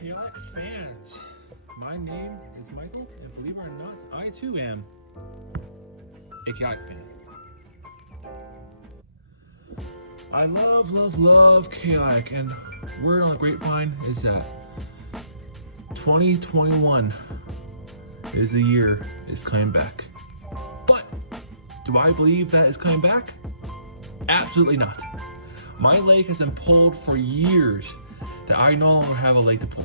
Chaotic fans, my name is Michael, and believe it or not, I too am a Chaotic fan. I love Chaotic, and word on the grapevine is that 2021 is the year is coming back. But do I believe that is coming back? Absolutely not. My leg has been pulled for years that I no longer have a leg to pull.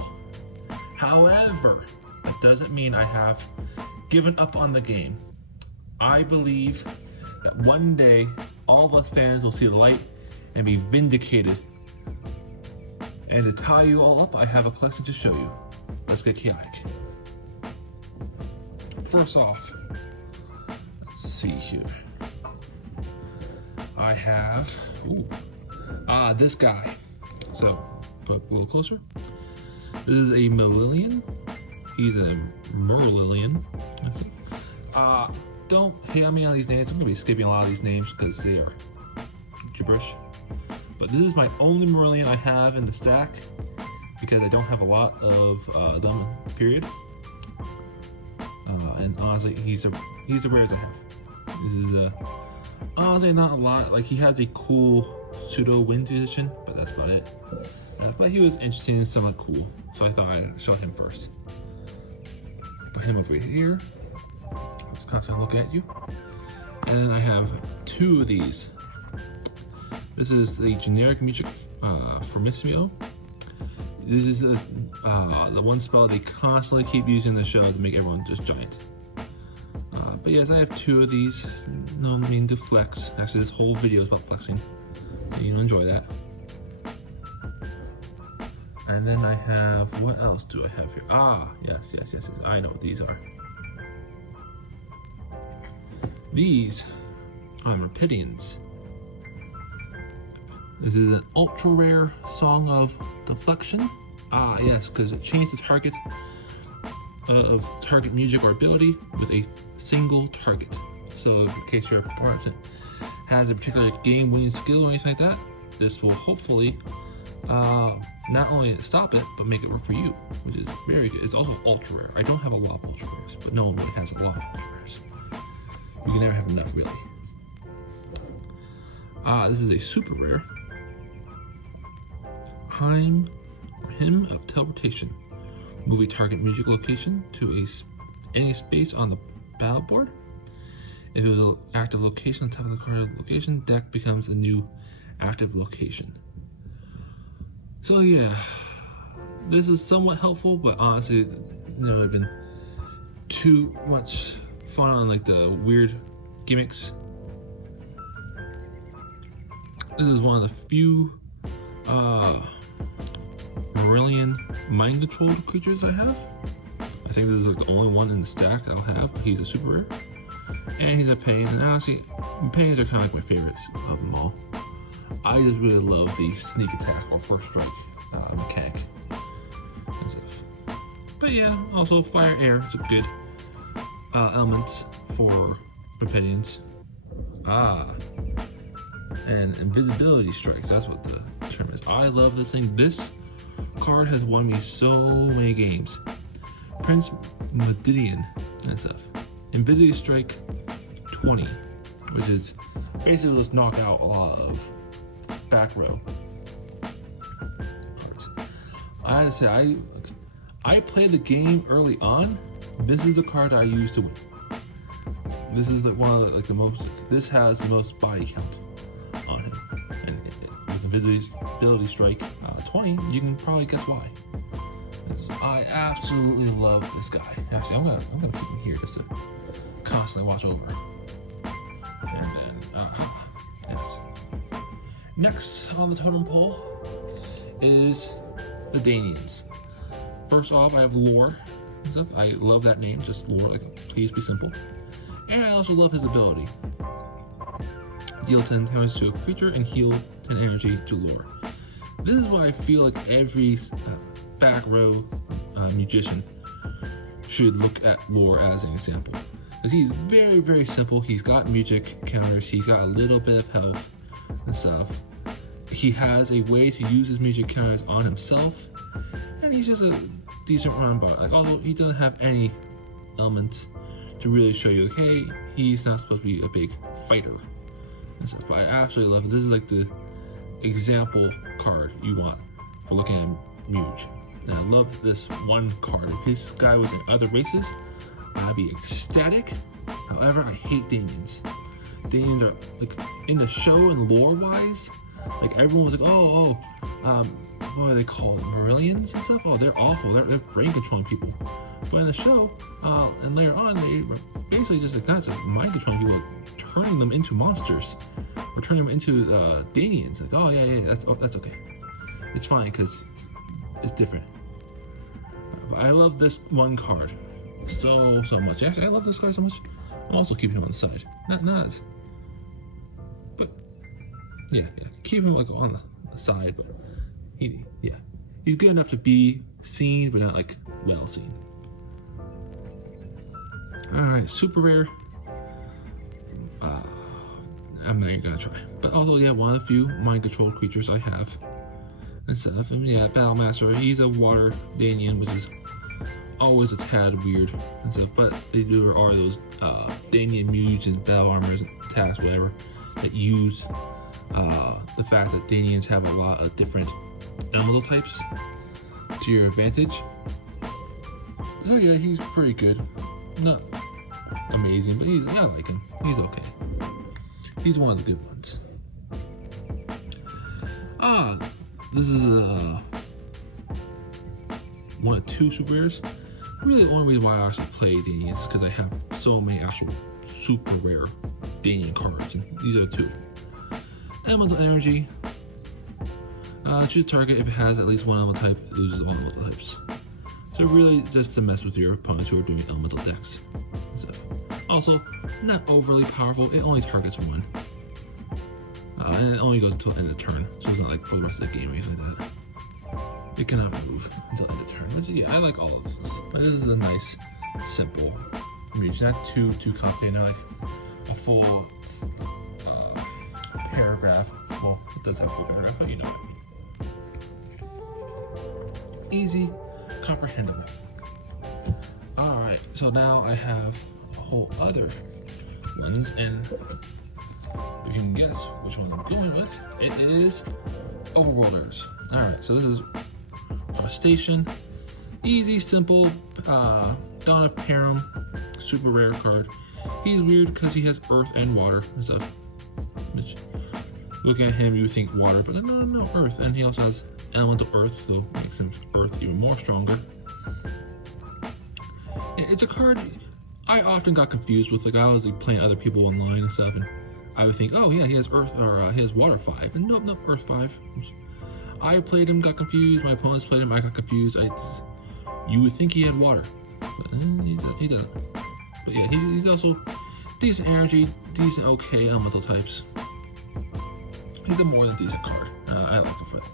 However, that doesn't mean I have given up on the game. I believe that one day all of us fans will see the light and be vindicated. And to tie you all up, I have a collection to show you. Let's get chaotic. First off, let's see here. I have this guy. So put a little closer. This is a Marillion. He's a Marillion. Don't hate on me on these names. I'm gonna be skipping a lot of these names because they are gibberish. But this is my only Marillion I have in the stack because I don't have a lot of them. Period. And honestly, he's the rarest I have. This is honestly not a lot. Like, he has a cool pseudo wind edition, but that's about it. But he was interesting and somewhat cool, so I thought I'd show him first. Put him over here. Just constantly look at you. And then I have two of these. This is the generic music Formissimo. This is the one spell they constantly keep using in the show to make everyone just giant. But yes, I have two of these. No mean to flex. Actually, this whole video is about flexing. So you enjoy that. And then I have, what else do I have here? Yes. I know what these are. These are Rapidians. This is an ultra rare Song of Deflection. Yes, because it changes the target of target music or ability with a single target. So in case your opponent has a particular game-winning skill or anything like that, this will hopefully not only stop it, but make it work for you, which is very good. It's also ultra rare. I don't have a lot of ultra rares, but no one really has a lot of ultra rares. You can never have enough, really. This is a super rare. Hymn of Teleportation. Move a target music location to any space on the battle board. If it was an active location on top of the card location, deck becomes a new active location. So yeah, this is somewhat helpful, but honestly, it's been too much fun on like the weird gimmicks. This is one of the few Marillion mind controlled creatures I have. I think this is like the only one in the stack I'll have, but he's a super rare. And he's a pain, and honestly, pains are kind of like my favorites of them all. I just really love the sneak attack or first strike mechanic and stuff. But yeah, also fire air is a good elements for Rapidians. And invisibility strikes, that's what the term is. I love this thing. This card has won me so many games. Prince Meridian and stuff. Invisibility strike 20, which is basically just knock out a lot of back row cards. I have to say, I played the game early on. This is the card I used to win. This is one of the most. This has the most body count on him, and with invisibility strike 20, you can probably guess why. I absolutely love this guy. Actually, I'm gonna keep him here just to constantly watch over. And then, yes. Next on the totem pole is the Danians. First off, I have Lore. I love that name, just Lore, like, please be simple. And I also love his ability. Deal 10 damage to a creature and heal 10 energy to Lore. This is why I feel like every back row magician should look at Lore as an example. Because he's very, very simple. He's got music counters, he's got a little bit of health and stuff. he has a way to use his music counters on himself, and he's just a decent run bar. Like, although he doesn't have any elements to really show you, like, hey, he's not supposed to be a big fighter and stuff. But I absolutely love it. This is like the example card you want for looking at Muge. And I love this one card. If this guy was in other races, I'd be ecstatic. However, I hate Damians. Damians are, like, in the show and lore-wise, like, everyone was like, what do they call them? Marillions and stuff? Oh, they're awful. They're brain-controlling people. But in the show, and later on, they were basically just, like, not just mind-controlling people, like, turning them into monsters. Or turning them into Damians. Like, oh, yeah, that's okay. It's fine, because it's different. But I love this one card so much. Actually, I love this card so much. I'm also keeping him on the side. Not as, but yeah. Keep him like on the side, but he's good enough to be seen, but not like well seen. All right, super rare. I'm not even gonna try. But also, one of the few mind-controlled creatures I have and stuff. And Battlemaster. He's a water Danian, which is always a tad weird and stuff. But there are those Danian Muges and battle armors and attacks, whatever, that use the fact that Danians have a lot of different elemental types to your advantage. So yeah, he's pretty good. Not amazing, but I like him. He's okay. He's one of the good ones. This is one of two super rares. Really, the only reason why I actually play Danians is because I have so many actual super rare Danian cards, and these are the two. Elemental Energy. Choose a target. If it has at least one elemental type, it loses all elemental types. So really, just to mess with your opponents who are doing elemental decks. So, also, not overly powerful. It only targets one. And it only goes until end of turn, so it's not like for the rest of the game or anything like that. It cannot move until end of turn, which I like all of this. But this is a nice, simple Muge, not too complicated, not like a full paragraph. Well, it does have a full paragraph, but you know what I mean. Easy, comprehensible. Alright, so now I have a whole other ones, and if you can guess which one I'm going with, it is Overworlders. Alright, so this is a station. Easy, simple, Dawn of Perrim, super rare card. He's weird because he has earth and water and stuff. Which, looking at him, you would think water, but no, earth. And he also has elemental earth, so makes him earth even more stronger. It's a card I often got confused with. Like, I was playing other people online and stuff, and I would think, oh yeah, he has earth, or he has water 5, and nope, earth 5. I played him, got confused. My opponents played him, I got confused. You would think he had water, but he doesn't. But yeah, he's also decent energy, decent okay elemental types. He's a more than decent card. I like him for that.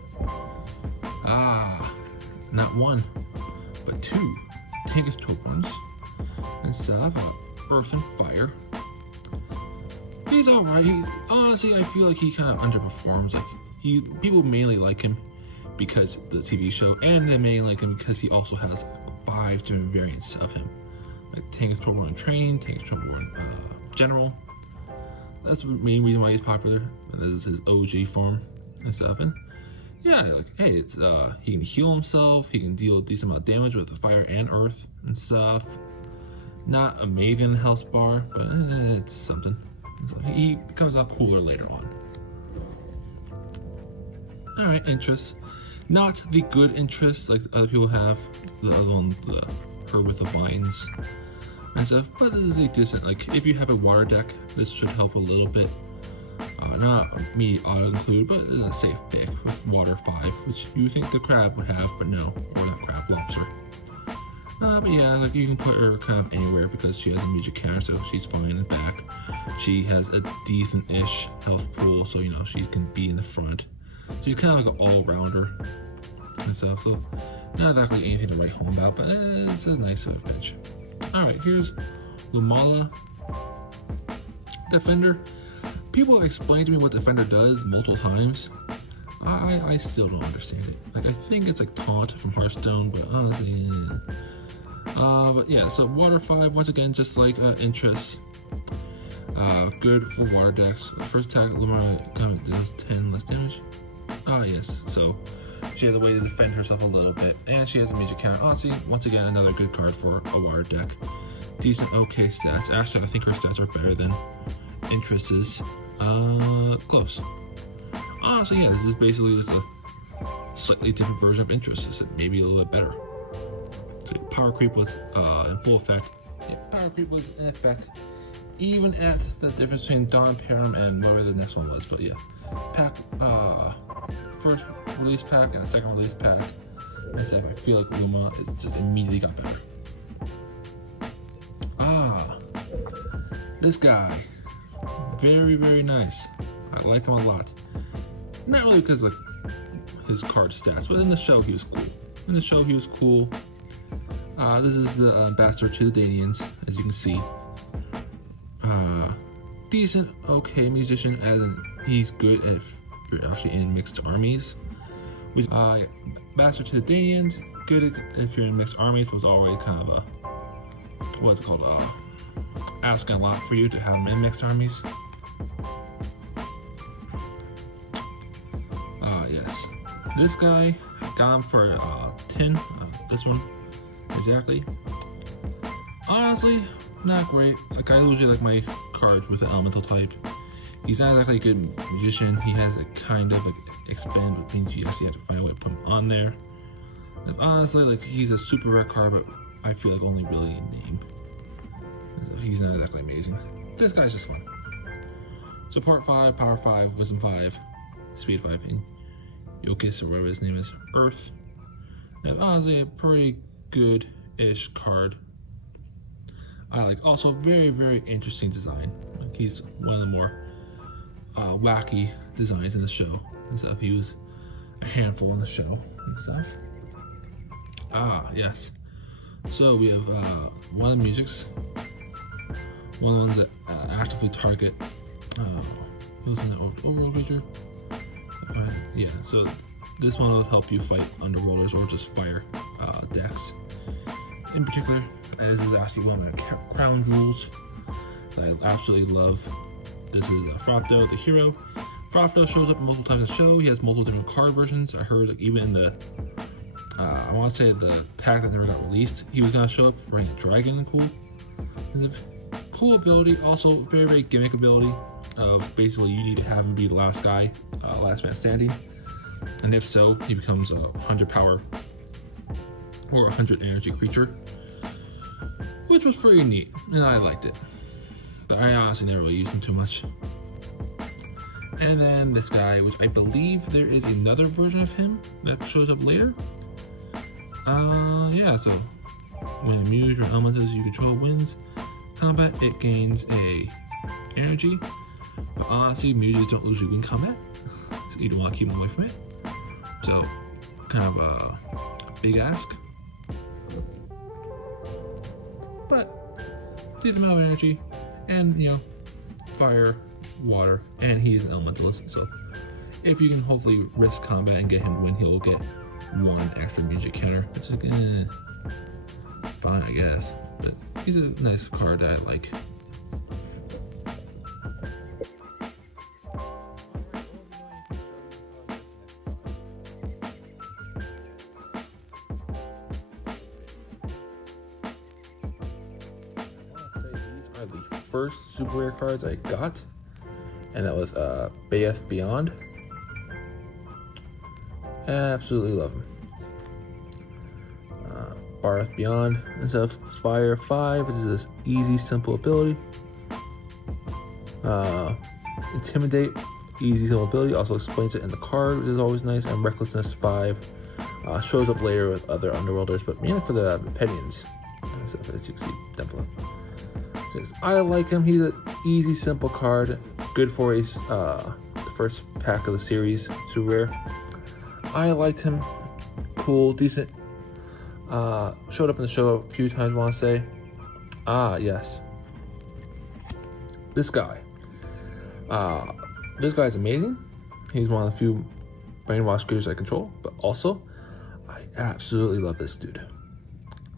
Not one, but two Tinker's tokens and stuff. Earth and fire. He's alright. Honestly, I feel like he kind of underperforms. Like, people mainly like him because of the TV show, and they mainly like him because he also has 5 different variants of him. Like Tinker's Torborn Train, Tinker's Torborn General. That's the main reason why he's popular. This is his OG form and stuff. And yeah, like, hey, it's he can heal himself. He can deal a decent amount of damage with the fire and earth and stuff. Not a Maven health bar, but it's something. So he becomes a lot cooler later on. Alright, interest. Not the good interest like other people have. The other one, her with the vines and stuff. But this is a decent, like, if you have a water deck, this should help a little bit. Not me auto include, but it's a safe pick with water 5, which you would think the crab would have, but no, or not crab, lobster. But yeah, like, you can put her kind of anywhere because she has a music counter, so she's fine in the back. She has a decent-ish health pool, so you know she can be in the front. She's kind of like an all-rounder and stuff, so not exactly anything to write home about, but it's a nice sort of bench. Alright, here's Lumala Defender. People have explained to me what Defender does multiple times, I still don't understand it. Like, I think it's like Taunt from Hearthstone, but honestly, but yeah, so Water 5, once again, just like Interest. Good for water decks. First attack, Lumina does 10 less damage. Yes, so she has a way to defend herself a little bit, and she has a magic counter. Honestly, once again, another good card for a water deck. Decent, okay stats. Actually, I think her stats are better than Interest's. Close. Honestly, yeah, this is basically just a slightly different version of Interest. It's maybe a little bit better. So Power Creep was in full effect. Yeah, Power Creep was in effect, even at the difference between Dawn Param and whatever the next one was. But yeah, pack, first release pack and a second release pack and stuff. I feel like Luma is just immediately got better. This guy, very, very nice. I like him a lot. Not really because of his card stats, but in the show he was cool. This is the ambassador to the Danians, as you can see. Decent, okay musician, as in he's good if you're actually in mixed armies. Ambassador to the Danians, good if you're in mixed armies, but was already kind of what's it called, asking a lot for you to have him in mixed armies. Yes. This guy, got him for 10, this one, exactly. Honestly, not great. Like, I usually like my cards with an elemental type. He's not exactly a good magician. He has a kind of expand, which means you actually have to find a way to put him on there. And honestly, like, he's a super rare card, but I feel like only really in name. He's not exactly amazing. This guy's just fun. Support 5, Power 5, Wisdom 5, Speed 5, and Yokis, or whatever his name is, Earth. And honestly, a pretty good-ish card. I like. Also, very, very interesting design. Like, he's one of the more wacky designs in the show and stuff. He was a handful in the show and stuff. Yes. So we have one of the musics. One of the ones that actively target who's in that overworld creature. Yeah, so this one will help you fight underworlders or just fire decks. In particular, this is actually one of my crown jewels that I absolutely love. This is Frofdo, the hero. Frofdo shows up multiple times in the show. He has multiple different card versions. I heard, like, even in the I want to say the pack that never got released, he was gonna show up wearing a dragon. Cool ability, also very, very gimmick ability of basically you need to have him be the last guy, last man standing, and if so, he becomes a 100 power or 100 energy creature, which was pretty neat, and I liked it, but I honestly never really used him too much. And then this guy, which I believe there is another version of him that shows up later. Yeah, so when a muse or elemental you control wins combat, it gains a energy. But honestly, muses don't usually win combat, so you don't want to keep them away from it. So, kind of a big ask. But decent amount of energy, and fire, water, and he's an elementalist. So, if you can hopefully risk combat and get him to win, he'll get one extra music counter, which is fine, I guess. But he's a nice card that I like. The first super rare cards I got, and that was Bayeth Beyond. I absolutely love him. Barth Beyond and stuff. Fire 5, which is this easy, simple ability. Intimidate, easy, simple ability. Also explains it in the card, which is always nice. And Recklessness 5 shows up later with other underworlders, but mainly for the Pedians. So, as you can see, Templar. I like him. He's an easy, simple card. Good for the first pack of the series. Super rare. I liked him. Cool, decent. Showed up in the show a few times, I want to say. Yes. This guy. This guy's amazing. He's one of the few brainwash creatures I control, but also I absolutely love this dude.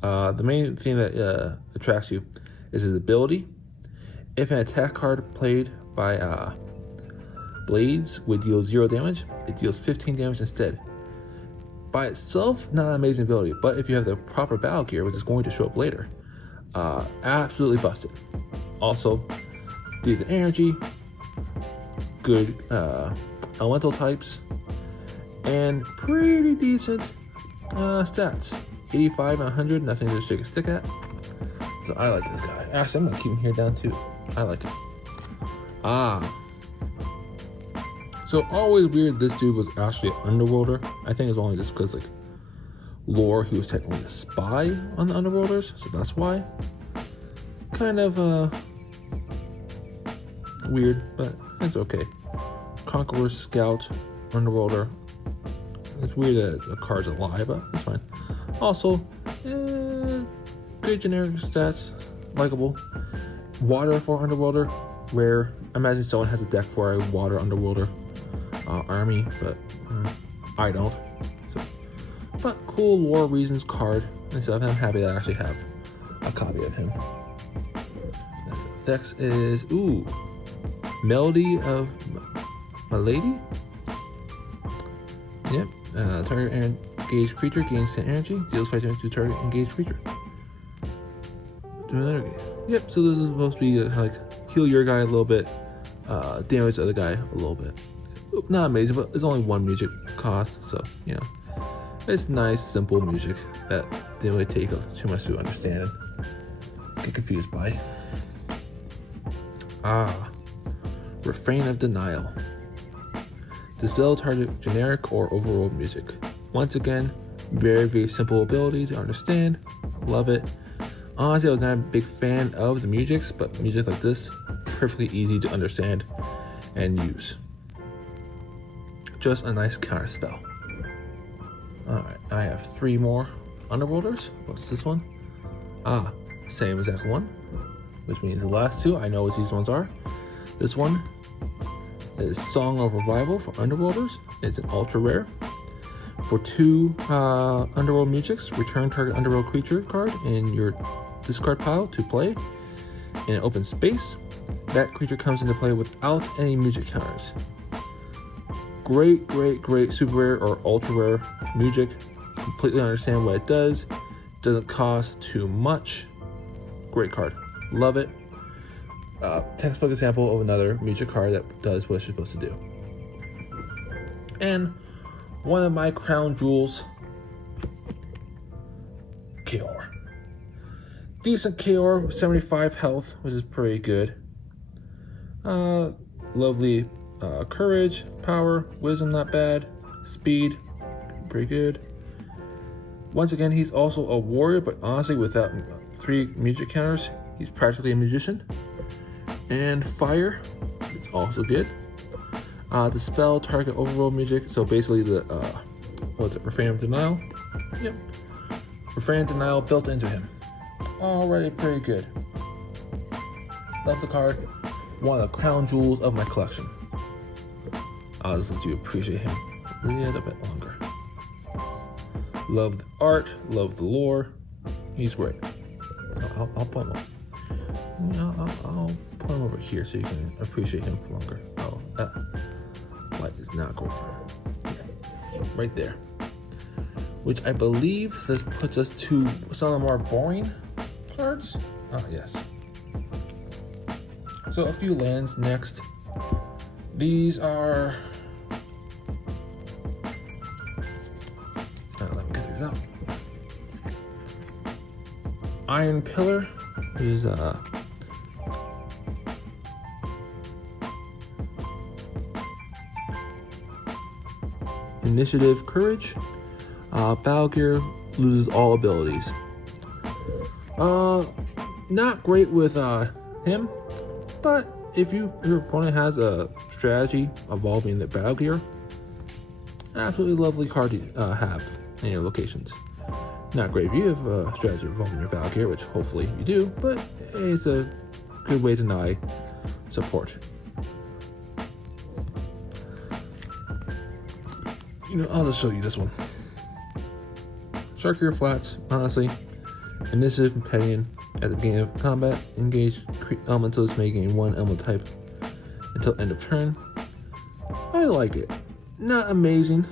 The main thing that attracts you is his ability. If an attack card played by Blades would deal 0 damage, it deals 15 damage instead. By itself, not an amazing ability, but if you have the proper battle gear, which is going to show up later, absolutely busted. Also, decent energy, good elemental types, and pretty decent stats. 85 and 100, nothing to shake a stick at. So I like this guy. Actually, I'm gonna keep him here down too. I like him. So always weird this dude was actually an Underworlder. I think it's only just because like lore, he was technically a spy on the Underworlders, so that's why. Kind of weird, but it's okay. Conqueror, Scout, Underworlder. It's weird that a card's a lie, but it's fine. Also, good generic stats, likable. Water for Underworlder, rare. I imagine someone has a deck for a Water Underworlder army, but I don't. So, but cool lore reasons card and stuff, and I'm happy that I actually have a copy of him. Dex is Melody of My Lady. Yep. Target engaged creature gains 10 energy, deals 5 damage to target engaged creature. Do another game. Yep. So this is supposed to be like heal your guy a little bit, damage the other guy a little bit. Not amazing, but it's only 1 music cost, so you know, it's nice, simple music that didn't really take too much to understand and get confused by. Refrain of Denial. Dispel target generic or overworld music. Once again, very, very simple ability to understand. Love it. Honestly, I was not a big fan of the musics, but music like this, perfectly easy to understand and use. Just a nice counter spell. Alright, I have 3 more Underworlders. What's this one? Same exact one, which means the last 2, I know what these ones are. This one is Song of Revival for Underworlders. It's an ultra rare. For 2 Underworld musics, return target Underworld creature card in your discard pile to play in an open space. That creature comes into play without any music counters. Great, great, great super rare or ultra rare music. Completely understand what it does. Doesn't cost too much. Great card. Love it. Textbook example of another music card that does what it's supposed to do. And one of my crown jewels, Kaor. Decent Kaor, 75 health, which is pretty good. Lovely courage, power, wisdom, not bad. Speed, pretty good. Once again, he's also a warrior, but honestly, without 3 music counters, he's practically a musician. And fire, it's also good. Dispel target overworld music. So basically the Refrain of Denial. Yep. Refrain of Denial built into him. Already pretty good. Love the card. One of the crown jewels of my collection. I'll just let you appreciate him a little bit longer. Love the art, love the lore. He's great. I'll put him up. I'll put him over here so you can appreciate him longer. Oh, that light is not going for him. Yeah, right there. Which I believe this puts us to some of the more boring cards. Yes. So a few lands next. These are. Let me get these out. Iron Pillar is Initiative Courage. Battle Gear loses all abilities. Not great with him, but if your opponent has a strategy involving the Battle Gear, absolutely lovely card to have in your locations. Not great if you have a strategy involving your Battle Gear, which hopefully you do, but it's a good way to deny support. I'll just show you this one. Sharkier Flats, honestly. Initiative Companion. At the beginning of combat, engage elementals may gain 1 elemental type until end of turn. I like it. Not amazing,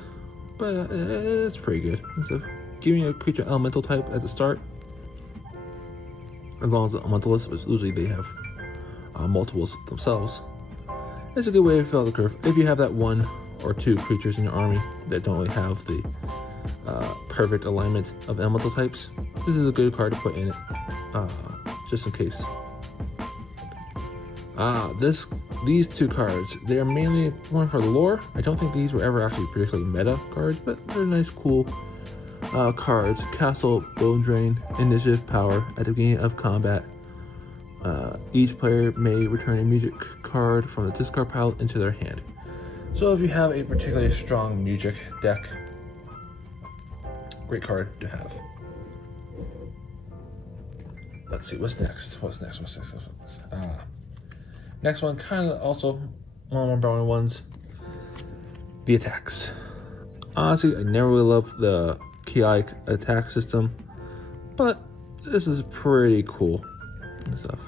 but it's pretty good. Instead of giving a creature elemental type at the start, as long as the elementalist, which usually they have multiples themselves, it's a good way to fill out the curve. If you have that 1 or 2 creatures in your army that don't really have the perfect alignment of elemental types, this is a good card to put in it, just in case. These 2 cards, they are mainly one for the lore. I don't think these were ever actually particularly meta cards, but they're nice, cool cards. Castle Bone Drain, Initiative Power. At the beginning of combat, each player may return a music card from the discard pile into their hand. So if you have a particularly strong music deck, great card to have. Let's see, what's next? Next one, kind of also one of my brown ones. The attacks. Honestly, I never really loved the chaotic attack system, but this is pretty cool and stuff.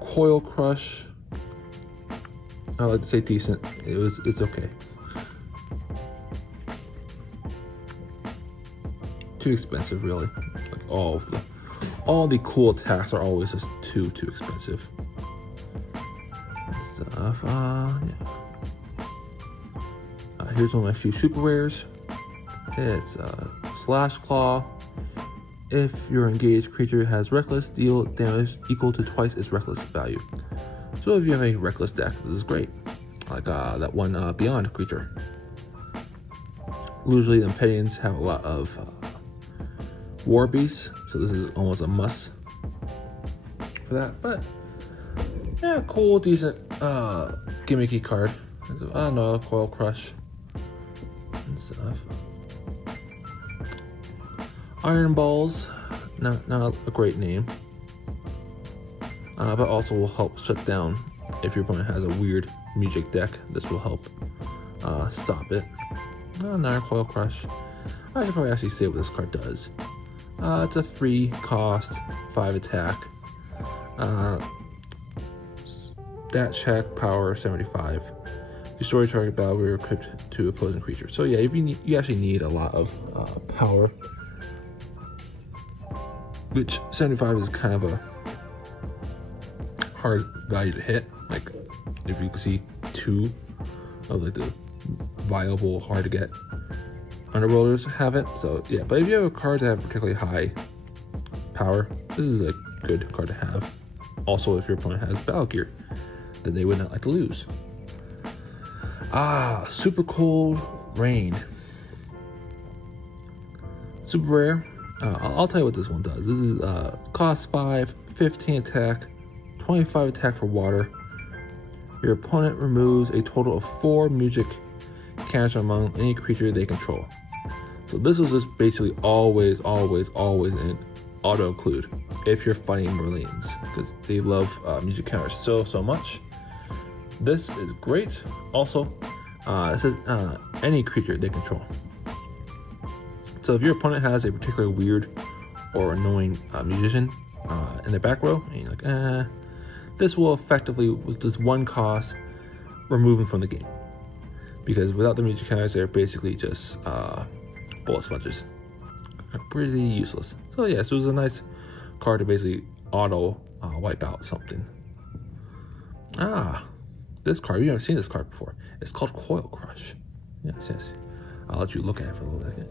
Coil Crush. I like to say decent. It's okay. Too expensive, really. Like all the cool attacks are always just too expensive. Stuff. Here's one of my few super rares. It's Slash Claw. If your engaged creature has Reckless, deal damage equal to twice its Reckless value. So if you have a Reckless deck, this is great. Like that one Beyond creature. Usually the Impedians have a lot of War Beasts, so this is almost a must for that. But yeah, cool, decent, gimmicky card. I don't know, Coil Crush and stuff. Iron Balls, not a great name, but also will help shut down if your opponent has a weird music deck. This will help stop it. Another Coil Crush. I should probably actually say what this card does. It's a 3 cost, 5 attack. Stat check, power 75. Destroy target battlefield equipped to opposing creature. So yeah, if you actually need a lot of power, which 75 is kind of a hard value to hit. Like if you can see 2 of like the viable, hard to get Underworlders have it. So yeah, but if you have a card that have particularly high power, this is a good card to have. Also, if your opponent has Battle Gear, then they would not like to lose. Super Cold Rain. Super rare. I'll tell you what this one does. This is cost 5, 15 attack, 25 attack for water. Your opponent removes a total of 4 music counters among any creature they control. So this was just basically always an auto include if you're fighting Marlines, because they love music counters so much. This is great. Also, it says any creature they control. So if your opponent has a particularly weird or annoying musician in the back row, and you're like, this will effectively, with this 1 cost, remove them from the game. Because without the music counters, they're basically just bullet sponges. They're pretty useless. So yeah, so it was a nice card to basically auto wipe out something. This card, you haven't seen this card before. It's called Coil Crush. Yes. I'll let you look at it for a little bit.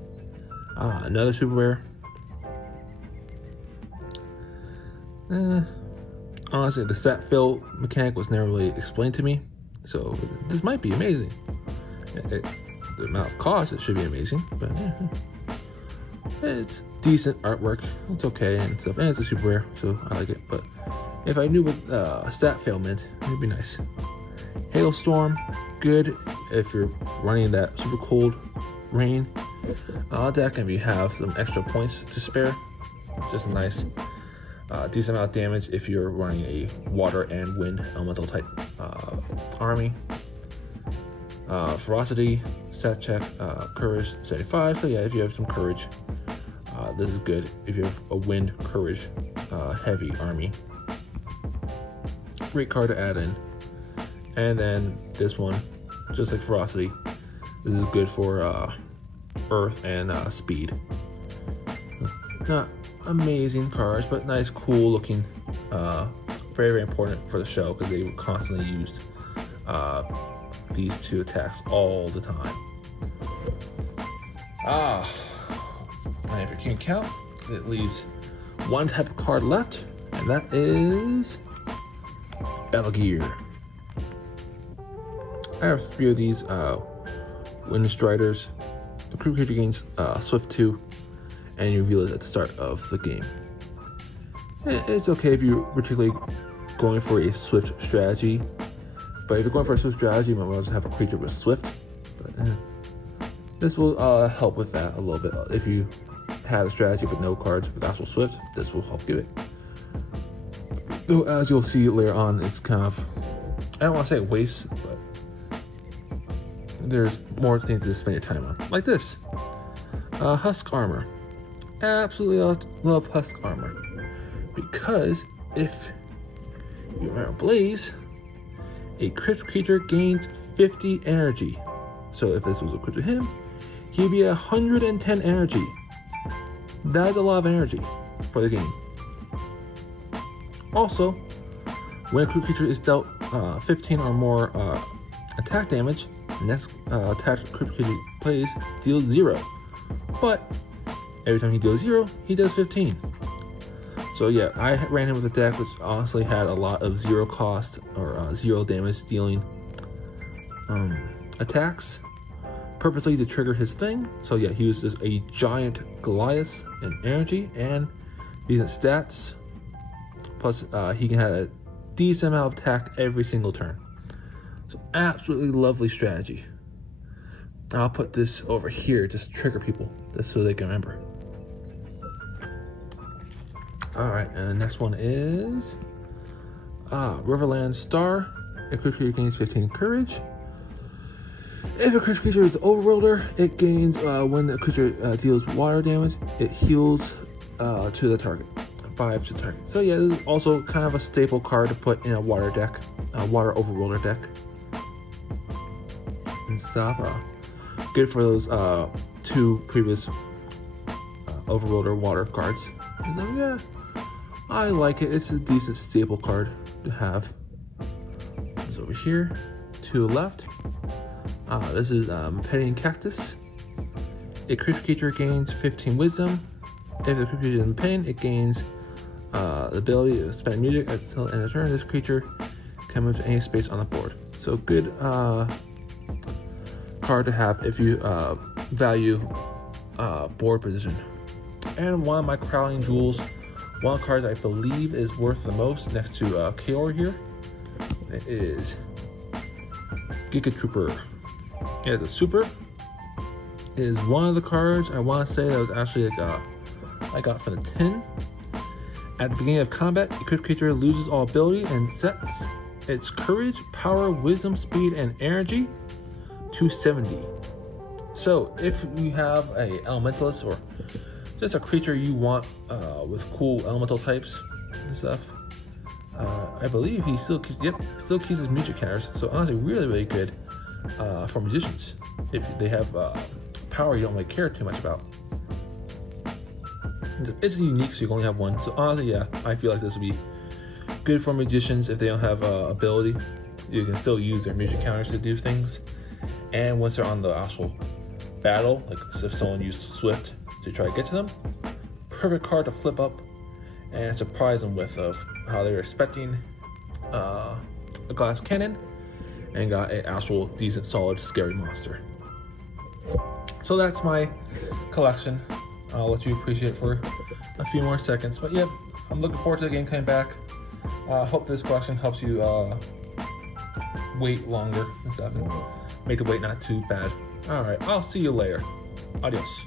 Another super rare. Honestly, the stat fill mechanic was never really explained to me, so this might be amazing. The amount of cost, it should be amazing, but it's decent artwork. It's okay and stuff, and it's a super rare, so I like it. But if I knew what stat fail meant, it'd be nice. Hailstorm, good if you're running that super cold rain deck and you have some extra points to spare. Just a nice decent amount of damage if you're running a water and wind elemental type army. Ferocity, Stat check, courage 75. So yeah, if you have some courage, this is good. If you have a wind courage heavy army, great card to add in. And then this one, just like Ferocity, this is good for earth and speed. Not amazing cards, but nice, cool looking. Very, very important for the show because they were constantly used these two attacks all the time. And if you can count, it leaves one type of card left, and that is Battle Gear. I have 3 of these Wind Striders. The creature gains Swift 2, and you reveal it at the start of the game. It's okay if you're particularly going for a Swift strategy, but if you're going for a Swift strategy, you might as well have a creature with Swift. But this will help with that a little bit. If you have a strategy but no cards with actual Swift, this will help give it. Though, as you'll see later on, it's kind of, I don't want to say a waste, but there's more things to spend your time on. Like this. Husk Armor. Absolutely love Husk Armor. Because if you remember Blaze, a crypt creature gains 50 energy. So if this was equipped to him, he'd be 110 energy. That is a lot of energy for the game. Also, when a crypt creature is dealt 15 or more attack damage, the next attack crypt creature plays deals 0. But every time he deals 0, he does 15. So yeah, I ran him with a deck which honestly had a lot of 0 cost or 0 damage dealing attacks, purposely to trigger his thing. So yeah, he uses a giant Goliath in energy and decent stats. Plus, he can have a decent amount of attack every single turn. So absolutely lovely strategy. I'll put this over here just to trigger people, just so they can remember. Alright, and the next one is Riverland Star. A creature gains 15 courage. If a creature is the Overworlder, it gains, when the creature deals water damage, it heals to the target. 5 to the target. So yeah, this is also kind of a staple card to put in a water deck, a water Overworlder deck. And stuff. Good for those 2 previous Overworlder water cards. And then, yeah, I like it. It's a decent staple card to have. It's over here to the left. This is Petting Cactus. A creature gains 15 wisdom. If the creature is in pain, it gains the ability to spend music until the end of turn. This creature can move to any space on the board. So good card to have if you value board position. And one of my crowning jewels, one of the cards I believe is worth the most next to Kaor here, it is Giga Trooper. Yeah, the super is one of the cards I want to say that was actually like I got for the tin. At the beginning of combat, a crypt creature loses all ability and sets its courage, power, wisdom, speed, and energy to 70. So if you have a elementalist or just a creature you want with cool elemental types and stuff, I believe he still keeps his music counters. So honestly, really, really good for magicians if they have power you don't really care too much about. It's unique, so you can only have one. So honestly, yeah, I feel like this would be good for magicians if they don't have ability. You can still use their music counters to do things. And once they're on the actual battle, like if someone used Swift to try to get to them, perfect card to flip up and surprise them with of how they were expecting a glass cannon and got an actual decent solid scary monster. So that's my collection. I'll let you appreciate it for a few more seconds, but yeah, I'm looking forward to the game coming back. Hope this collection helps you wait longer and stuff and make the wait not too bad. Alright, I'll see you later. Adios.